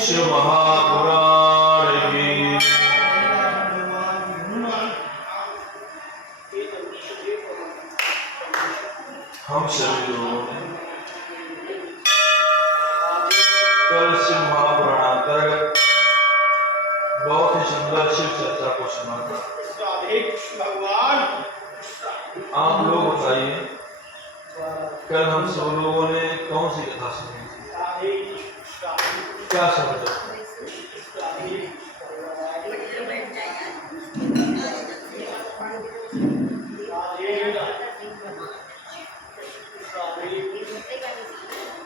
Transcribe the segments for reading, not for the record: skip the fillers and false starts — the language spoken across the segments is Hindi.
शिव महापुराण की। हम सभी लोगों ने कल शिव महापुराण अंतर्गत बहुत ही सुंदर शिव चर्चा को सुना था। आप लोग बताइए, कल हम सब लोगों ने कौन सी कथा सुनी थी? क्या समझा?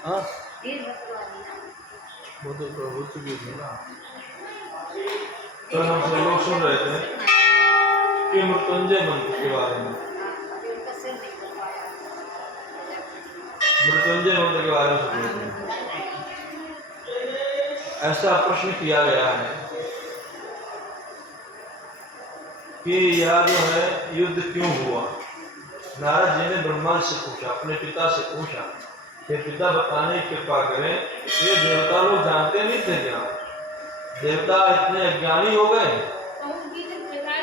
हाँ, वो तो प्रभुत्व की थी ना। कल हम सब लोग सुन रहे थे कि मृत्युंजय मंत्र के बारे में, मृत्युंजय मंत्र के बारे में सुन रहे थे। ऐसा प्रश्न किया गया है कि यह जो है युद्ध क्यों हुआ। नारद जी ने ब्रह्मा से पूछा, अपने पिता से पूछा कि पिता बताने की कृपा करें, ये देवता लोग जानते नहीं थे क्या? देवता इतने अज्ञानी हो गए।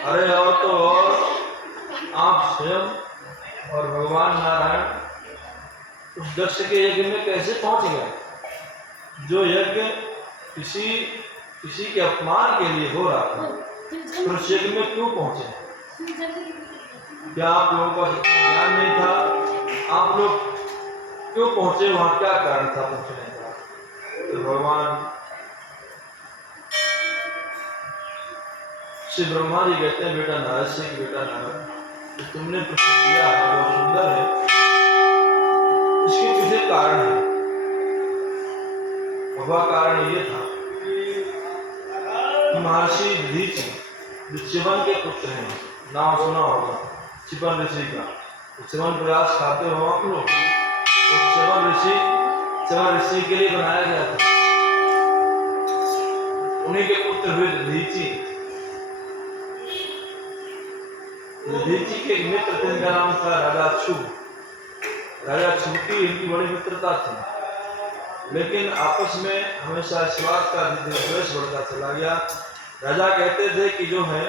अरे और तो और आप स्वयं और भगवान नारायण उस दक्ष के यज्ञ में कैसे पहुंच गए? जो यज्ञ किसी के अपमान के लिए हो रहा था, तो उस यज्ञ में क्यों पहुंचे? क्या आप लोगों का ज्ञान नहीं था? आप लोग क्यों पहुंचे वहां? क्या कारण था पहुंचने का? तो भगवान श्री ब्रह्मा जी कहते हैं, बेटा नारद सिंह, बेटा नारद, तो तुमने प्रश्न किया है बहुत सुंदर है, इसके पीछे कारण है। वह कारण ये था कि महर्षि दधीचि जो चिवन के पुत्र हैं, नाम सुना होगा चिवन ऋषि का, चिवन प्रयास खाते हो आप लोग। चिवन ऋषि के लिए बनाया गया था। उन्हीं के पुत्र हुए दधीचि। दधीचि के एक मित्र थे, इनका नाम था राजा क्षुभ। राजा क्षुभ की इनकी बड़ी मित्रता थी, लेकिन आपस में हमेशा स्वार्थ का द्वेष बढ़ता चला गया। राजा कहते थे कि जो है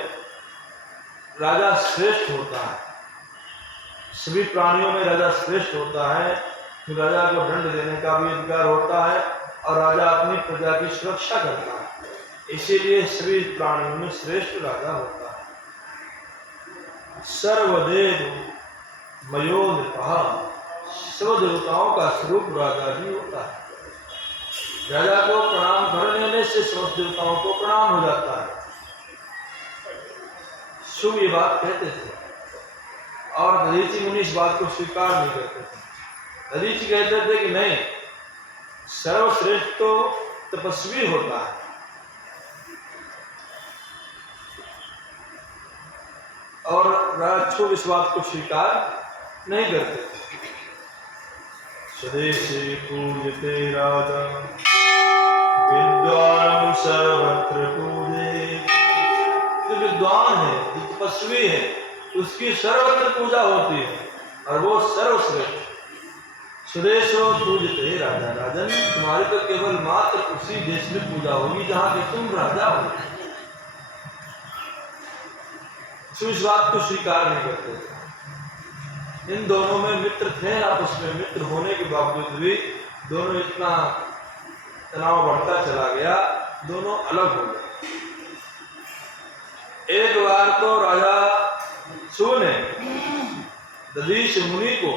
राजा श्रेष्ठ होता है, सभी प्राणियों में राजा श्रेष्ठ होता है, तो राजा को दंड देने का भी अधिकार होता है और राजा अपनी प्रजा की सुरक्षा करता है, इसीलिए सभी प्राणियों में श्रेष्ठ राजा होता है। सर्वदेव मयो नृपः, सब देवताओं का स्वरूप राजा ही होता है। राजा को प्रणाम कर लेने से समस्त देवताओं को प्रणाम हो जाता है। शुभ ये बात कहते थे और दधीचि मुनि इस बात को स्वीकार नहीं करते थे। दधीचि कहते थे कि नहीं, सर्वश्रेष्ठ तो तपस्वी होता है। और राजा इस बात को स्वीकार नहीं करते थे। स्वदेशे पूज्यते राजा विद्वान सर्वत्र पूजे। जो विद्वान है, जो तपस्वी है, उसकी सर्वत्र पूजा होती है और वो सर्वश्रेष्ठ। स्वदेशो पूज्यते राजा, राजन तुम्हारी तो केवल मात्र उसी देश में पूजा होगी जहां के तुम राजा हो। इस बात को स्वीकार नहीं करते थे। इन दोनों में मित्र थे, आपस में मित्र होने के बावजूद भी दोनों इतना तनाव बढ़ता चला गया, दोनों अलग हो गए। एक बार तो राजा शिव ने दधीच मुनि को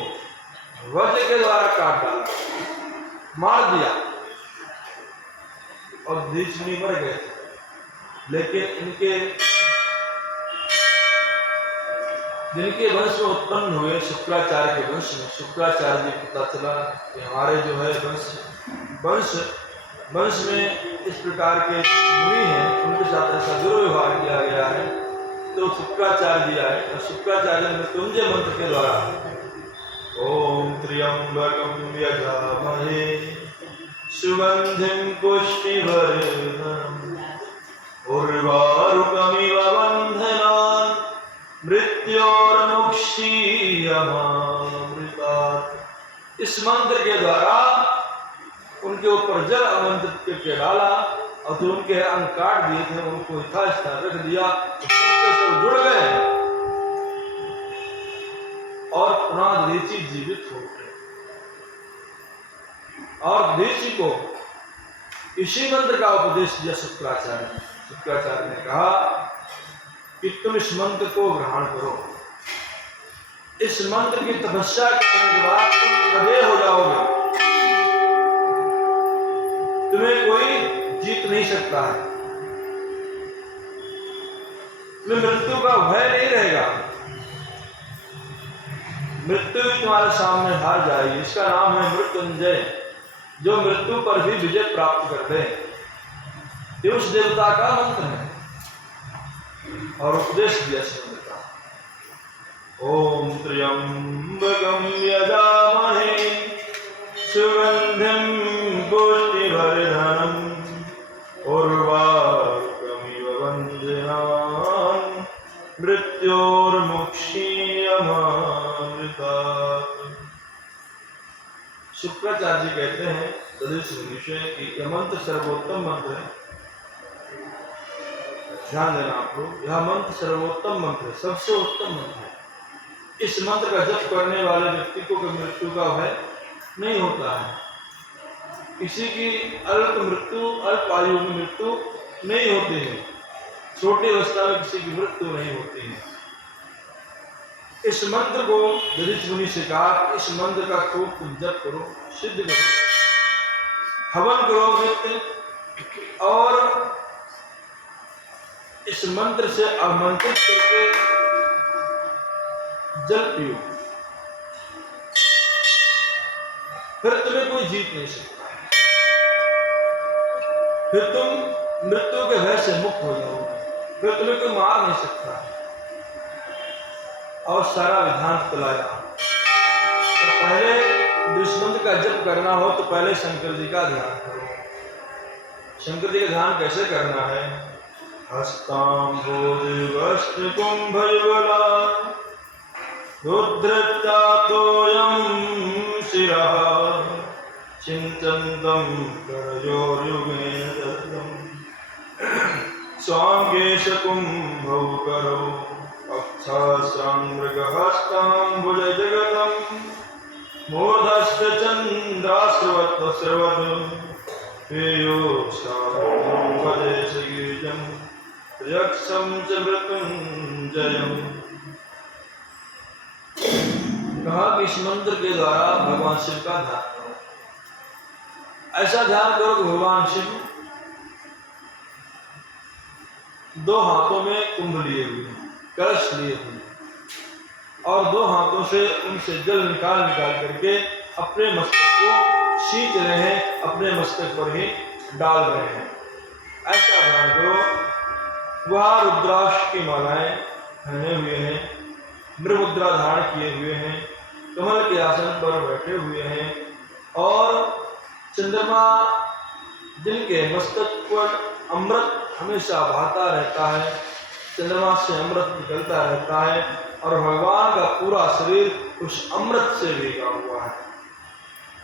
वज्र के द्वारा काट डाला, मार दिया और दधीच मुनि मर गए। लेकिन जिनके वंश में उत्पन्न हुए शुक्राचार्य के वंश में, शुक्राचार्य जी पता चला कि हमारे जो है वंश में इस प्रकार के मुनि हैं, उनके साथ ऐसा दुर्व्यवहार किया गया है। तो शुक्राचार्य जी आए और शुक्राचार्य ने मृत्युंजय मंत्र के द्वारा ओम त्र्यंबकं यजामहे सुगंधिं पुष्टिवर्धनम् उर्वारुकमिव बन्धनान् मृत्योर्मुक्षीयमामृतात्। इस मंत्र के द्वारा उनके ऊपर जल आमंत्रित करके डाला और जो उनके अंग काट दिए थे उनको यथास्थान रख दिया, सब जुड़ गए और पुनः दधीचि जीवित हो गए। और दधीचि को इसी मंत्र का उपदेश दिया शुक्राचार्य ने। शुक्राचार्य ने कहा कि तुम इस मंत्र को ग्रहण करो, इस मंत्र की तपस्या करने के बाद तुम अजय हो जाओगे, तुम्हें कोई जीत नहीं सकता है, तुम्हें मृत्यु का भय नहीं रहेगा, मृत्यु भी तुम्हारे सामने हार जाएगी। इसका नाम है मृत्युंजय, जो मृत्यु पर भी विजय प्राप्त कर दे। ये उस देवता का मंत्र है और उपदेश दिया मंत्र का। ओम त्र्यंबकं यजामहे सुगंधिं पुष्टिवर्धनम् उर्वारुकमिव वन्दनान् मृत्योर्मुक्षीयमामृतात्। शुक्राचार्य जी कहते हैं दधीचि मुनि से कि यह मंत्र सर्वोत्तम मंत्र है। ध्यान देना आप लोग, यह मंत्र सर्वोत्तम मंत्र है, सबसे उत्तम मंत्र है। इस मंत्र का जप करने वाले व्यक्ति को मृत्यु का भय नहीं होता है, किसी की अल्प आयु में मृत्यु नहीं होती है, छोटी अवस्था में किसी की मृत्यु नहीं होती है। इस मंत्र को दधीचि मुनि से कहा, इस मंत्र का खूब तुम जप करो, सिद्ध करो, हवन करो नित्य, और इस मंत्र से आमंत्रित करके जल पियो, फिर तुम्हें कोई जीत नहीं सकता, फिर तुम मृत्यु के भय से मुक्त हो जाओगे, फिर तुम्हें कोई मार नहीं सकता। और सारा विधान बताया। तो पहले दुष्मंत्र का जप करना हो तो पहले शंकर जी का ध्यान करो। शंकर जी का ध्यान कैसे करना है? हस्ताम्बोधिवस्त्रकुम्भयुगला रुद्रचातोऽयं शिरः चिन्तन्तं करयोर्युगेन दत्तं स्वाङ्गेशकुम्भौ करौ अक्षास्रामृगहस्ताम्बुजजगतं मूर्धश्चन्द्रास्रवत् हेयो भजे श्रीजं यक्षं च मृत्युंजयम्। कहा कि इस मंत्र के द्वारा भगवान शिव का ध्यान करो, ऐसा ध्यान करो कि भगवान शिव दो हाथों में कुंभ लिए हुए हैं, कलश लिए हुए, और दो हाथों से उनसे जल निकाल करके अपने मस्तक को सींच रहे हैं, अपने मस्तक पर ही डाल रहे हैं। ऐसा ध्यान करो। वह रुद्राक्ष की मालाएं पहने हुए हैं, मृमुद्रा धारण किए हुए हैं, कमल के आसन पर बैठे हुए हैं, और चंद्रमा जिनके मस्तक पर अमृत हमेशा बहता रहता है, चंद्रमा से अमृत निकलता रहता है, और भगवान का पूरा शरीर उस अमृत से भीगा हुआ है।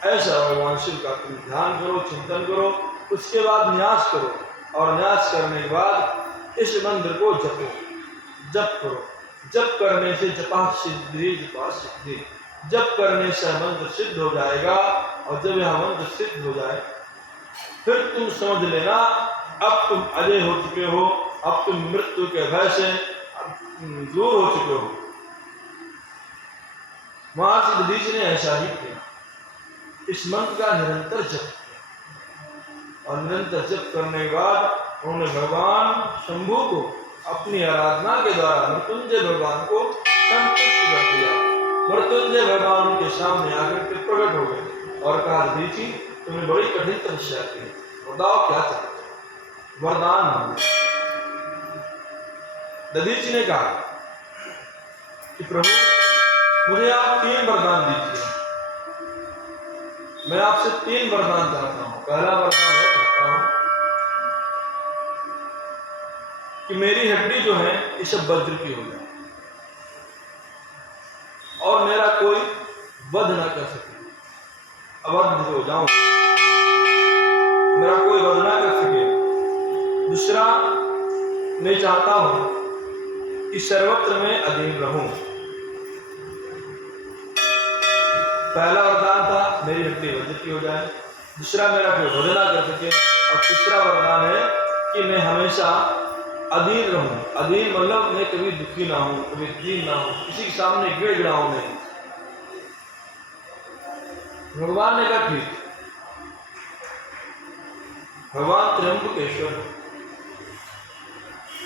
ऐसा भगवान शिव का तुम ध्यान करो, चिंतन करो, उसके बाद न्यास करो, और न्यास करने के बाद इस मंत्र को जपो, जप करो। जप करने से जपा सिद्धि, जपा सिद्धि, जप करने से मंत्र सिद्ध हो जाएगा, और जब यह मंत्र सिद्ध हो जाए फिर तुम समझ लेना अब तुम अजय हो चुके हो, अब तुम मृत्यु के भय से दूर हो चुके हो। महर्षि दधीचि ने ऐसा ही किया, इस मंत्र का निरंतर जप किया, और निरंतर जप करने के बाद उन्होंने भगवान शंभु को अपनी आराधना के द्वारा मृत्युंजय भगवान को संतुष्ट कर दिया। मृत्युंजय भगवान उनके सामने आकर के प्रकट हो गए और कहा, दधीचि तुमने बड़ी कठिन तपस्या की, बताओ क्या चाहते हो, वरदान मांगो। दधीचि ने कहा कि प्रभु मुझे आप 3 वरदान दीजिए, मैं आपसे 3 वरदान चाहता हूँ। पहला वरदान मैं चाहता हूँ कि मेरी हड्डी जो है ये सब वज्र की हो जाए, और मेरा कोई वध ना कर सके, अवध हो जाऊं, मेरा कोई वध ना कर सके, मैं चाहता हूं कि सर्वत्र में अधीन रहूं। पहला वरदान था मेरी हड्डी वज्र की हो जाए, दूसरा मेरा कोई वध ना कर सके, और तीसरा वरदान है कि मैं हमेशा अधीन रहूं। अधीन मतलब मैं कभी दुखी ना हूं, कभी दीन ना हूं, किसी के सामने गिड़गिड़ाऊं नहीं। भगवान ने कहा ठीक। भगवान त्र्यंबकेश्वर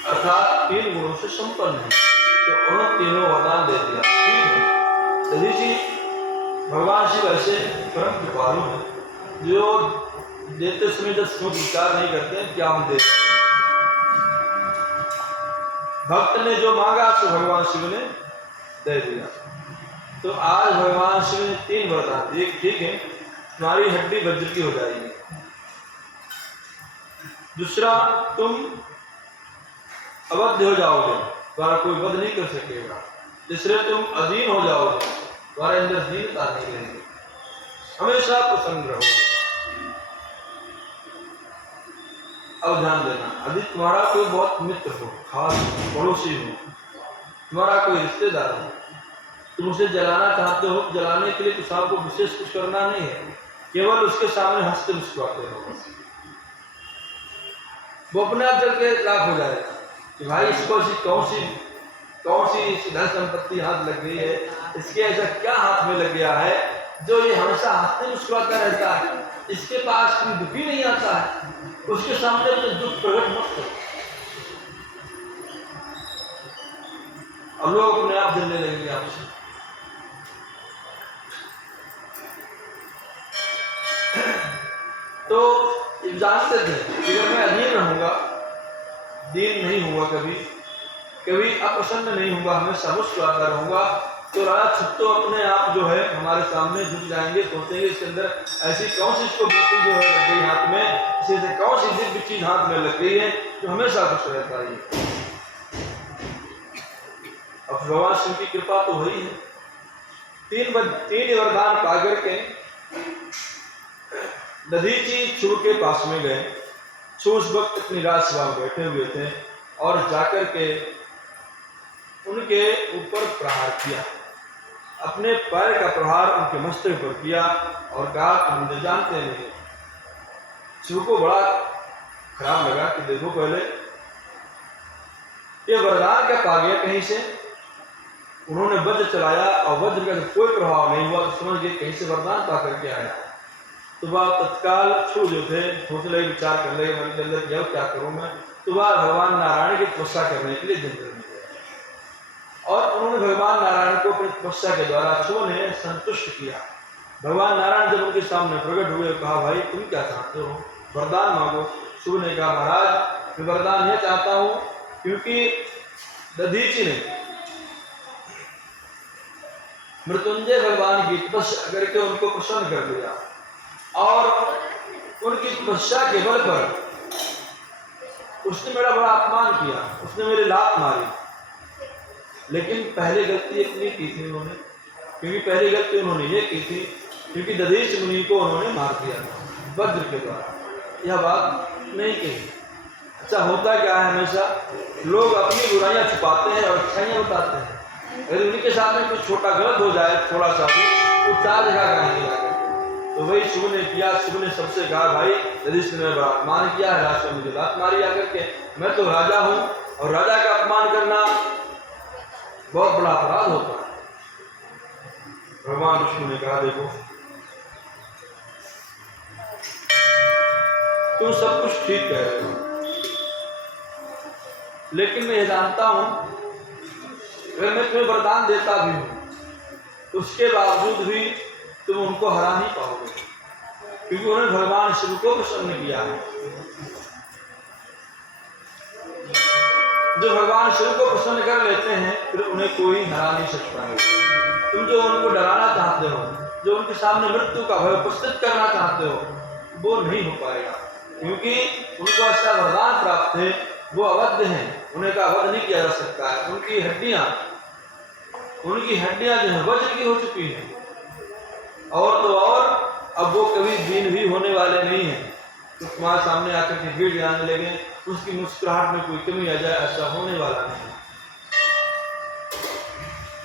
अर्थात 3 गुणों से संपन्न है, तो उन्होंने तीनों वरदान दे दिया। ठीक है, दधी जी भगवान शिव ऐसे परम कृपालु हैं जो देते समय जब सोच विचार नहीं करते क्या हम देते। भक्त ने जो मांगा तो भगवान शिव ने दे दिया। तो आज भगवान शिव ने 3 वरदान दिए। ठीक है, तुम्हारी हड्डी वज्र की हो जाएगी। दूसरा, तुम अवध हो जाओगे, तुम्हारा कोई वध नहीं कर सकेगा। तीसरे, तुम अधीन हो जाओगे, तुम्हारे अंदर दीनता नहीं रहेगी, हमेशा प्रसन्न रहोगे। अब ध्यान देना, यदि तुम्हारा कोई बहुत मित्र हो, खास पड़ोसी हो, तुम्हारा कोई रिश्तेदार हो, तुम उसे जलाना चाहते हो, जलाने के लिए कुछ आपको विशेष कुछ करना नहीं है, केवल उसके सामने हंसते मुस्कुराते रहो, वो अपने आप जल के लाख हो जाएगा कि भाई इसको कौन सी धन संपत्ति हाथ लग गई है, इसके ऐसा क्या हाथ में लग गया है जो ये हमेशा हंसते मुस्कुराता रहता है, इसके पास कोई दुखी नहीं आता है, उसके सामने तो दुख प्रकट मत करो। अब लोग अपने आप जलने लगेंगे आपसे। तो जानते थे कि अगर मैं अधीन रहूंगा, दीन नहीं हुआ, कभी अप्रसन्न नहीं हुआ, हमेशा मुस्कुराता रहूंगा, तो राजा छुट्टो अपने आप जो है हमारे सामने झुक जाएंगे, सोचेंगे इसके अंदर ऐसी कौन सी इसको बीती जो है लग गई हाथ में, इसे से कौन सी दिव्य चीज हाथ में लग गई है जो हमेशा खुश रहता है। अब भगवान शिव की कृपा तो हुई है। 3 वरदान पा करके दधीची छू के पास में गए। छू उस वक्त अपनी राजसभा में बैठे हुए थे और जाकर के उनके ऊपर प्रहार किया, अपने पैर का प्रहार उनके मस्तक पर किया और कहा कि मुझे जानते नहीं। शिव को बड़ा खराब लगा कि देखो पहले ये वरदान क्या पा गया कहीं से। उन्होंने वज्र चलाया और वज्र का कोई प्रभाव नहीं हुआ, तो समझ गए कहीं से वरदान पा करके आया। तो वह तत्काल छू जो थे सोच लगे, विचार कर लगे मन के अंदर क्या करूं मैं। तो वह भगवान नारायण की तपस्या करने के लिए जंगल में गए और उन्होंने भगवान नारायण को अपनी तपस्या के द्वारा छू ने संतुष्ट किया। भगवान नारायण जब उनके सामने प्रकट हुए, कहा भाई तुम क्या चाहते हो, वरदान मांगो। शिव ने कहा महाराज मैं वरदान यह चाहता हूं क्योंकि दधीची ने मृत्युंजय भगवान की तपस्या करके उनको प्रसन्न कर दिया और उनकी तपस्या के बल पर उसने मेरा बड़ा अपमान किया, उसने मेरी लात मारी। लेकिन पहले गलती अपनी की थी उन्होंने, क्योंकि पहली गलती उन्होंने ये की थी क्योंकि दधीच मुनि को उन्होंने मार दिया था वज्र के द्वारा, यह बात नहीं कही। अच्छा होता क्या है, हमेशा लोग अपनी बुराइयां छुपाते हैं और अच्छाइयां बताते हैं। अगर उनके सामने कुछ छोटा गलत हो जाए थोड़ा सा भी तो 4 जगह कहेंगे जाकर। तो वही शिव ने किया। शिव ने सबसे कहा भाई दधीच ने बड़ा अपमान किया है, राज में मुझे लात मारी आकर के, मैं तो राजा हूं और राजा का अपमान करना बहुत बड़ा अपराध होता है। भगवान विष्णु ने कहा देखो तुम सब कुछ ठीक कह रहे हो, लेकिन मैं ये जानता हूं अगर मैं तुम्हें वरदान देता भी हूं उसके बावजूद भी तुम उनको हरा नहीं पाओगे, क्योंकि उन्होंने भगवान शिव को प्रसन्न किया है। जो भगवान शिव को प्रसन्न कर लेते हैं फिर उन्हें कोई हरा नहीं सकता है। तुम जो उनको डराना चाहते हो, जो उनके सामने मृत्यु का भय उपस्थित करना चाहते हो, वो नहीं हो पाएगा, क्योंकि उनको ऐसा वरदान प्राप्त है, वो अवध हैं, उन्हें का वध नहीं किया जा सकता है। उनकी हड्डियां जो है वज्र की हो चुकी हैं और तो और अब वो कभी दीन भी होने वाले नहीं हैं, तो तुम्हारे सामने आकर के भीड़ जाने लगे, उसकी मुस्कुराहट में कोई कमी आ जाए, ऐसा होने वाला नहीं।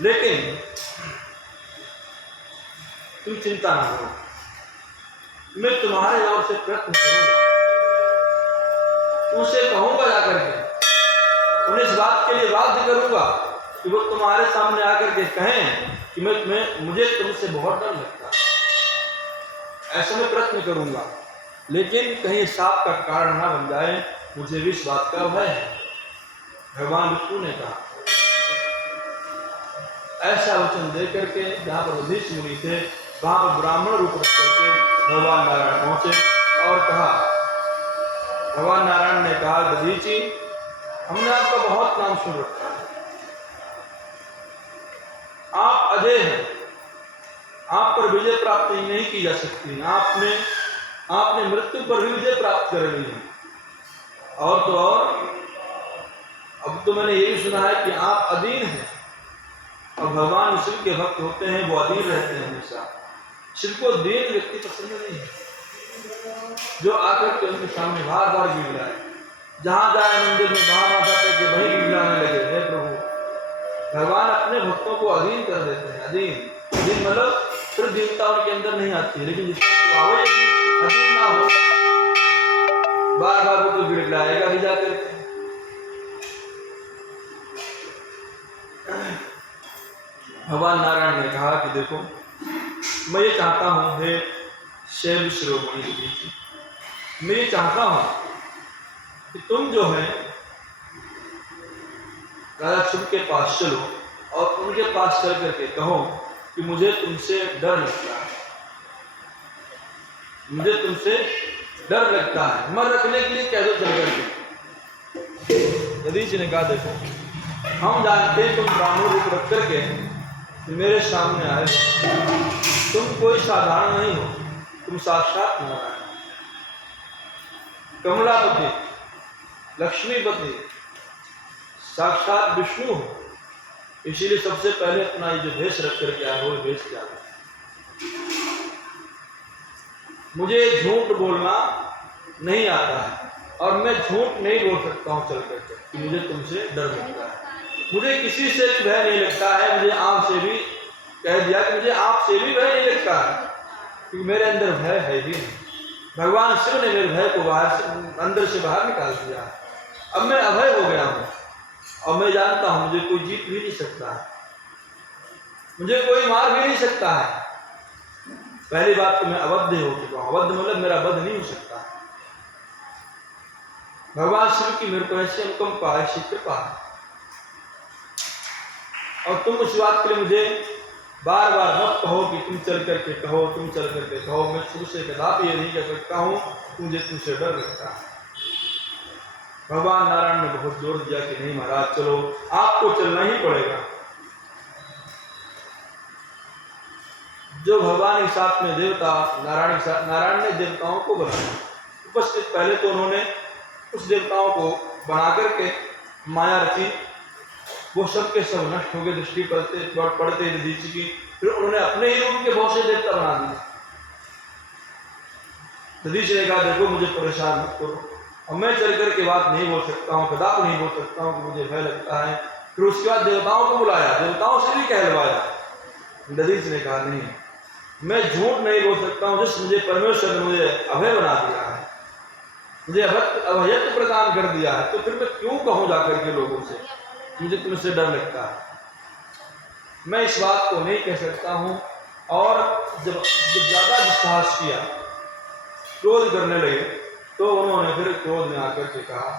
लेकिन तुम चिंता ना करो, मैं तुम्हारे ओर से प्रयत्न करूंगा, उनसे कहूंगा जाकर के, उन्हें इस बात के लिए बाध्य करूंगा कि वो तुम्हारे सामने आकर के कहें कि मुझे तुमसे बहुत डर लगता है। ऐसा मैं प्रयत्न करूंगा, लेकिन कहीं साप का कारण ना बन जाए, मुझे भी इस बात का भय है। भगवान विष्णु ने कहा। ऐसा वचन दे करके जहाँ पर वशिष्ठ मुनि थे, वहां पर ब्राह्मण रूप रख करके भगवान नारायण पहुंचे और कहा, भगवान नारायण ने कहा, दधीचि, हमने आपका बहुत नाम सुन रखा है, आप अजय हैं, आप पर विजय प्राप्त नहीं की जा सकती, आपने मृत्यु पर भी विजय प्राप्त कर ली है। और तो और अब तो मैंने ये भी सुना है कि आप अधीन हैं, और भगवान शिव के भक्त होते हैं वो अधीन रहते हैं हमेशा। शिव को दीन व्यक्ति पसंद नहीं है, जो आकर के उनके सामने बार बार गिड़गिड़ाए, जहां जाए मंदिर में महामाता करके वही गिड़गिड़ाने लगे। हे प्रभु, भगवान अपने भक्तों को अधीन कर देते हैं। अधीन मतलब फिर दीनता उनके अंदर नहीं आती, लेकिन जिसको अधीन ना हो, बार बार वो तो गिड़गिड़ाएगा भी जाकर। भगवान नारायण ने कहा कि देखो, मैं ये चाहता हूं, हे शैव शिरोमणि दधीचि, मैं ये चाहता हूं कि तुम जो है राजा शिव के पास चलो और उनके पास चल करके कहो कि मुझे तुमसे डर लगता है, मुझे तुमसे डर लगता है, मर रखने के लिए कह दो चल करके। दधीचि ने कहा, देखो हम जानते हैं तुम ब्राह्मण रूप रख करके मेरे सामने आए, तुम कोई साधारण नहीं हो, तुम साक्षात नारायण, कमलापति, लक्ष्मीपति, साक्षात विष्णु हो। इसीलिए सबसे पहले अपना ये जो भेष रख करके आए हो, भेष क्या है? मुझे झूठ बोलना नहीं आता है, और मैं झूठ नहीं बोल सकता हूं चल करके कि मुझे तुमसे डर लगता है। मुझे किसी से भी भय नहीं लगता है, मुझे आप से भी कह दिया कि मुझे आपसे भी भय नहीं लगता है, क्योंकि मेरे अंदर भय है ही नहीं। भगवान शिव ने मेरे भय को अंदर से बाहर निकाल दिया। अब मैं अभय हो गया हूं, और मैं जानता हूं मुझे कोई जीत भी नहीं सकता है, मुझे कोई मार भी नहीं सकता है। पहली बात तो मैं अबद्ध हो चुका हूं, अबद्ध मतलब मेरा वध नहीं हो सकता। भगवान शिव की मेरे को ऐसी अनुकंपा, ऐसी कृपा है, और तुम उस बात के लिए मुझे बार बार मत कहो कि तुम चल करके कहो, तुम चल करके कहो। मैं शुरू से कदापि ये नहीं कह सकता हूं मुझे तुमसे डर लगता है। भगवान नारायण ने बहुत जोर दिया कि नहीं महाराज, चलो आपको चलना ही पड़ेगा। जो भगवान के साथ में देवता नारायण ने देवताओं को बनाया उपस्थित, पहले तो उन्होंने उस देवताओं को बना करके माया रची, वो सब के सब नष्ट हो गए दृष्टि पड़ते दधीचि की। फिर उन्होंने अपने ही रूप के बहुत से देवता बना दिए। दधीचि ने कहा, देखो मुझे परेशान मत करो, और मैं चल करके बात नहीं बोल सकता हूँ, कदापि नहीं बोल सकता हूँ कि मुझे भय लगता है। फिर उसके बाद देवताओं को बुलाया, देवताओं से भी कहलवाया। दधीचि ने कहा, नहीं, मैं झूठ नहीं बोल सकता हूँ, जिस मुझे परमेश्वर ने मुझे अभय बना दिया है, मुझे अभयत्व प्रदान कर दिया है, तो फिर मैं क्यों कहूँ जाकर के लोगों से मुझे तुमसे डर लगता है। मैं इस बात को नहीं कह सकता हूँ। और जब ज्यादा दुस्साहस किया, क्रोध करने लगे, तो उन्होंने फिर क्रोध में आकर के कहा,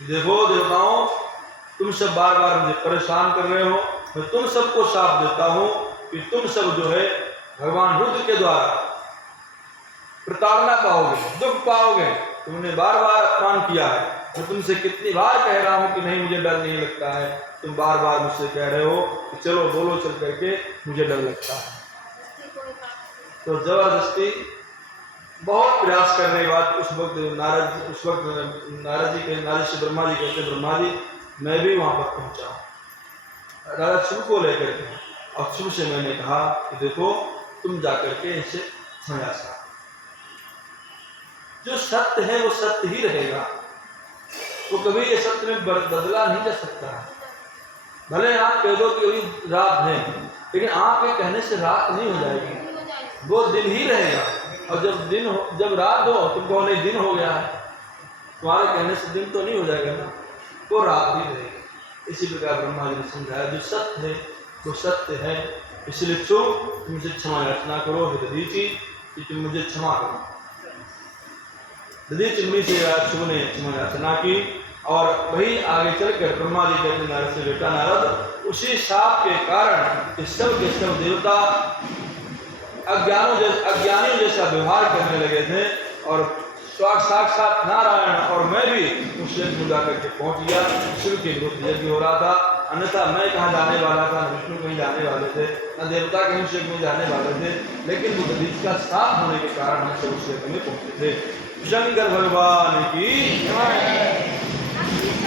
देखो देवताओं, तुम सब बार बार मुझे परेशान कर रहे हो, मैं तुम सबको शाप देता हूं कि तुम सब जो है भगवान रुद्र के द्वारा प्रताड़ना पाओगे, दुख पाओगे। तुमने बार बार अपमान किया है, मैं तुमसे कितनी बार कह रहा हूं कि नहीं मुझे डर नहीं लगता है, तुम बार बार मुझसे कह रहे हो कि चलो बोलो चल करके मुझे डर लगता है। तो जबरदस्ती बहुत प्रयास करने के बाद उस वक्त नारद जी ब्रह्मा जी कहते, ब्रह्मा जी मैं भी वहां पर पहुंचा राजा शिव को लेकर के, और शिव से मैंने कहा कि देखो तुम जाकर के इनसे संन्यास लो। जो सत्य है वो सत्य ही रहेगा, वो कभी ये सत्य में बदला नहीं जा सकता। भले आप कह दो कि अभी रात है, लेकिन आपके कहने से रात नहीं हो जाएगी, वो दिन ही रहेगा। और जब रात हो तुम कहो नहीं दिन हो गया है, तुम्हारे कहने से दिन तो नहीं हो जाएगा ना, वो रात ही रहेगी। इसी प्रकार ब्रह्मा जी ने समझाया जो सत्य है वो सत्य है, इसलिए तुमसे क्षमा याचना करो हे दधीचि कि तुम मुझे क्षमा करो। दधीचि मुनि से शुभ ने क्षमा याचना की और वही आगे चलकर ब्रह्मा जी कहते नारद से बेटा नारद, उसी शाप के कारण इस सब के सब देवता अज्ञानियों जैसा व्यवहार करने लगे थे और साक्षात नारायण और मैं भी उस यज्ञ में जाकर के पहुंच गया। शिव के विरुद्ध यज्ञ हो रहा था, अन्यथा मैं कहाँ जाने वाला था, न विष्णु कहीं जाने वाले थे, न देवता कहीं उस यज्ञ में जाने वाले थे, लेकिन वो दधीचि का साथ होने के कारण हम सब उस यज्ञ में पहुंचे थे। शंकर भगवान की